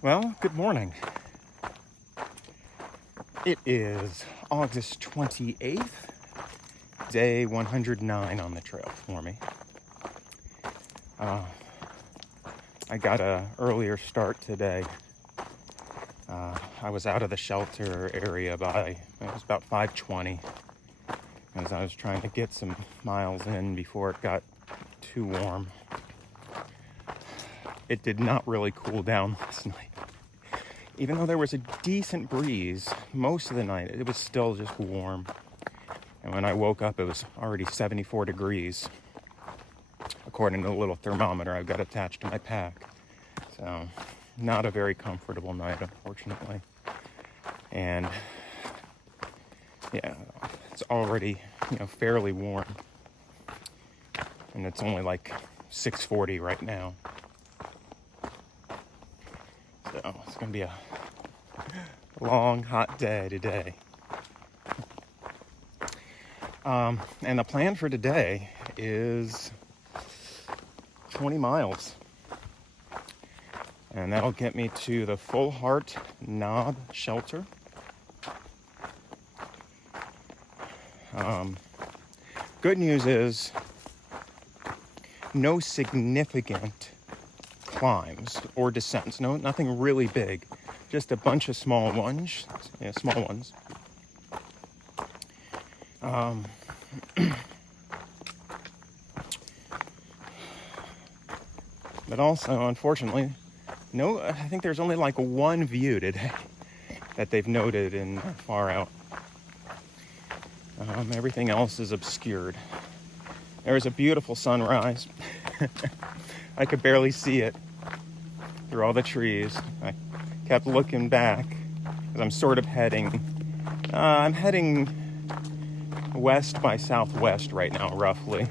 Well, good morning. It is August 28th, day 109 on the trail for me. I got an earlier start today. I was out of the shelter area it was about 5:20, as I was trying to get some miles in before it got too warm. It did not really cool down last night. Even though there was a decent breeze most of the night, it was still just warm. And when I woke up, it was already 74 degrees, according to the little thermometer I've got attached to my pack. So, not a very comfortable night, unfortunately. And, yeah, it's already, fairly warm. And it's only like 6:40 right now. So, it's going to be a long, hot day today. And the plan for today is 20 miles. And that'll get me to the Fullhardt Knob Shelter. Good news is no significant climbs or descents. Nothing really big. Just a bunch of small ones. Yeah, small ones. But also, unfortunately, I think there's only like one view today that they've noted in far out. Everything else is obscured. There's a beautiful sunrise. I could barely see it through all the trees. I kept looking back because I'm sort of I'm heading west by southwest right now, roughly.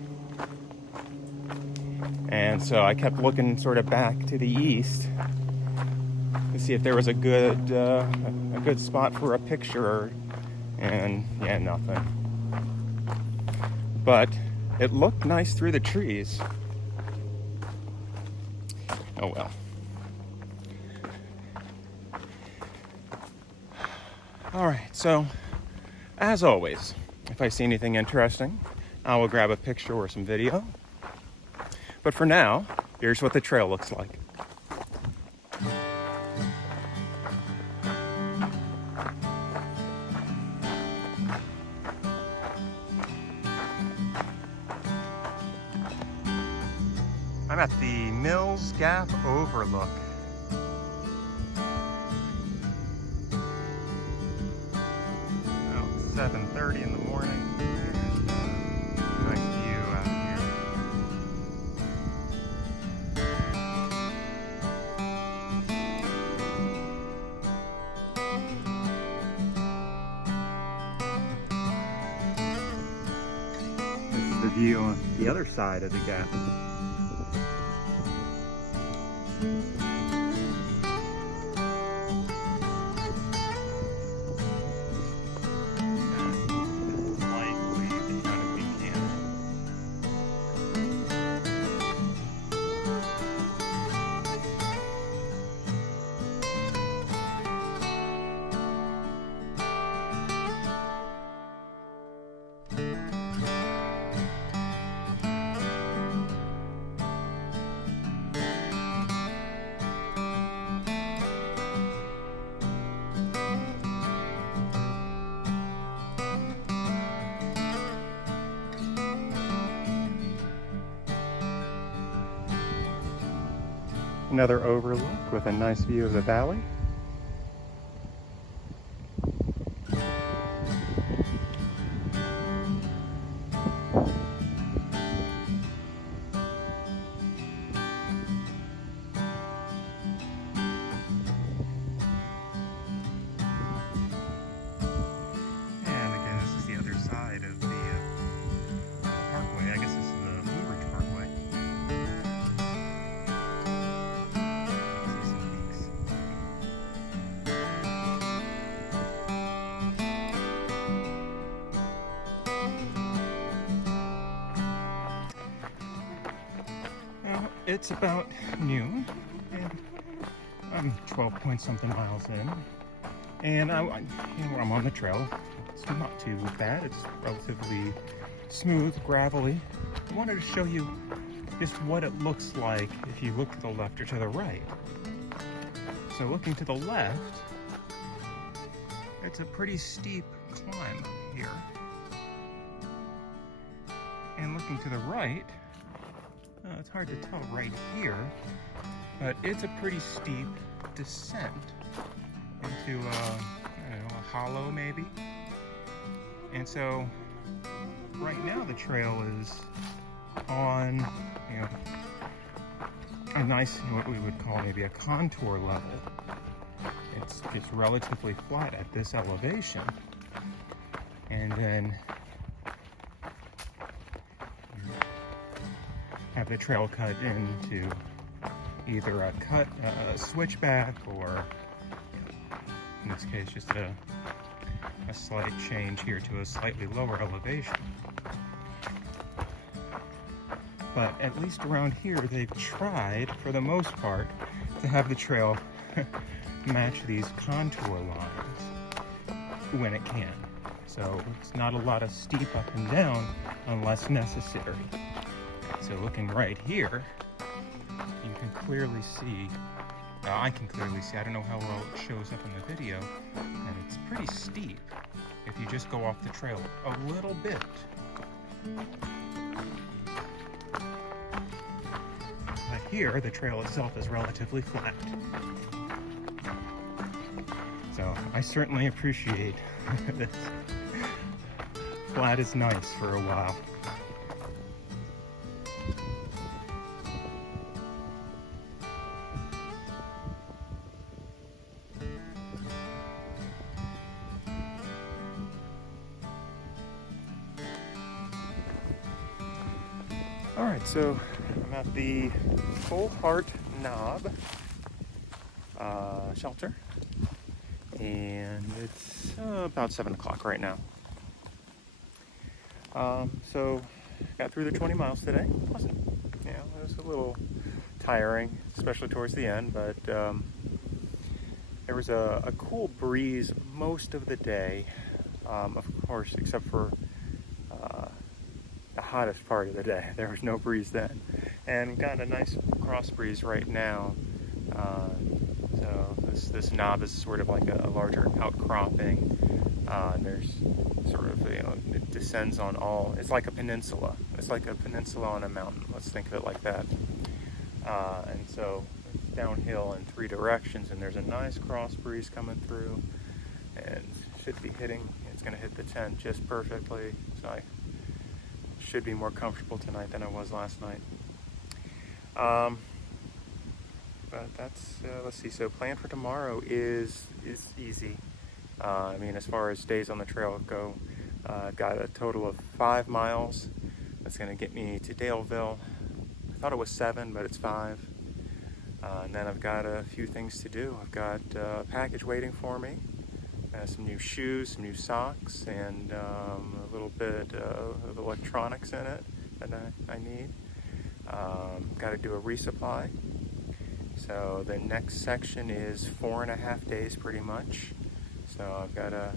And so I kept looking sort of back to the east to see if there was a good spot for a picture, and yeah, nothing. But it looked nice through the trees. Oh well. All right, so as always, if I see anything interesting, I will grab a picture or some video. But for now, here's what the trail looks like. I'm at the Mills Gap Overlook. Well, it's 7:30 in the morning. Nice view out here. This is the view on the other side of the gap. Another overlook with a nice view of the valley. And again, this is the other side of the parkway. I guess this is the Blue Ridge Parkway. It's about noon, and I'm 12 point something miles in, and I'm on the trail. It's not too bad. It's relatively smooth, gravelly. I wanted to show you just what it looks like if you look to the left or to the right. So looking to the left, it's a pretty steep climb here. And looking to the right, it's hard to tell right here, but it's a pretty steep descent into a hollow maybe. And so right now the trail is on a nice, what we would call maybe a contour level. It's relatively flat at this elevation, and then have the trail cut into either a switchback, or in this case just a slight change here to a slightly lower elevation. But at least around here they've tried, for the most part, to have the trail match these contour lines when it can. So it's not a lot of steep up and down unless necessary. So looking right here, you can clearly see, I can clearly see, I don't know how well it shows up in the video, and it's pretty steep if you just go off the trail a little bit. But here, the trail itself is relatively flat. So I certainly appreciate this. Flat is nice for a while. All right, so I'm at the Fullhardt Knob shelter, and it's about 7 o'clock right now. So got through the 20 miles today. It was a little tiring, especially towards the end, but there was a cool breeze most of the day, of course, except for the hottest part of the day. There was no breeze then, and we've got a nice cross breeze right now. So this knob is sort of like a larger outcropping. And there's sort of, it descends on all, it's like a peninsula. It's like a peninsula on a mountain. Let's think of it like that. And so it's downhill in 3 directions, and there's a nice cross breeze coming through, and should be hitting, it's going to hit the tent just perfectly. So I should be more comfortable tonight than I was last night. But that's, let's see, so plan for tomorrow is easy. As far as days on the trail go, got a total of 5 miles. That's going to get me to Daleville. I thought it was 7, but it's 5. And then I've got a few things to do. I've got a package waiting for me, some new shoes, some new socks, and a little bit of electronics in it that I need. Got to do a resupply. So the next section is 4.5 days pretty much. So I've got to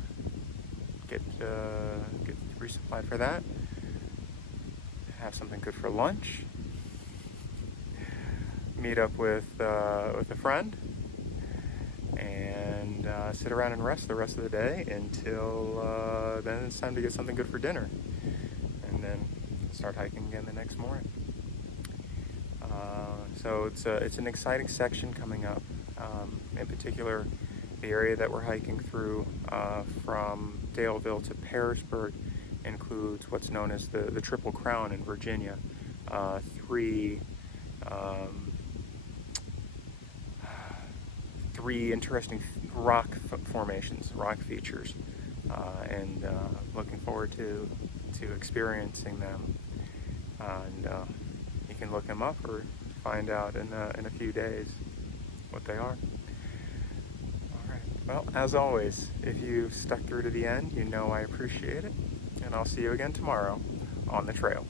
get resupplied for that. Have something good for lunch. Meet up with a friend, and sit around and rest the rest of the day until then it's time to get something good for dinner, and then start hiking again the next morning. So it's an exciting section coming up. In particular, the area that we're hiking through from Daleville to Pearisburg includes what's known as the Triple Crown in Virginia. 3 interesting rock formations, rock features, and looking forward to experiencing them. And you can look them up or find out in a few days what they are. Well, as always, if you've stuck through to the end, you know I appreciate it, and I'll see you again tomorrow on the trail.